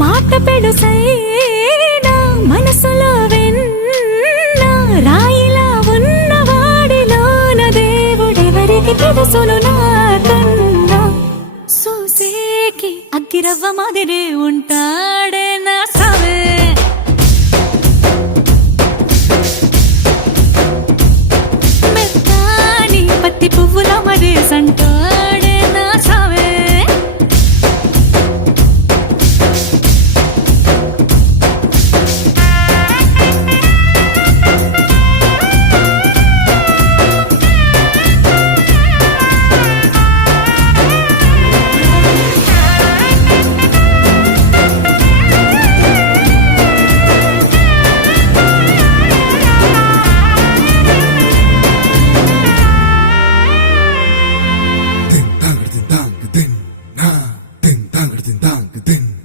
మాట పెడుసైనా మనసులో వెన్న రాయిలా ఉన్నవాడిలోన దేవుడెవరికి తెలుసును నాకన్నా చూసేకి అగ్గిరవ్వ మాదిరే ఉంటాడే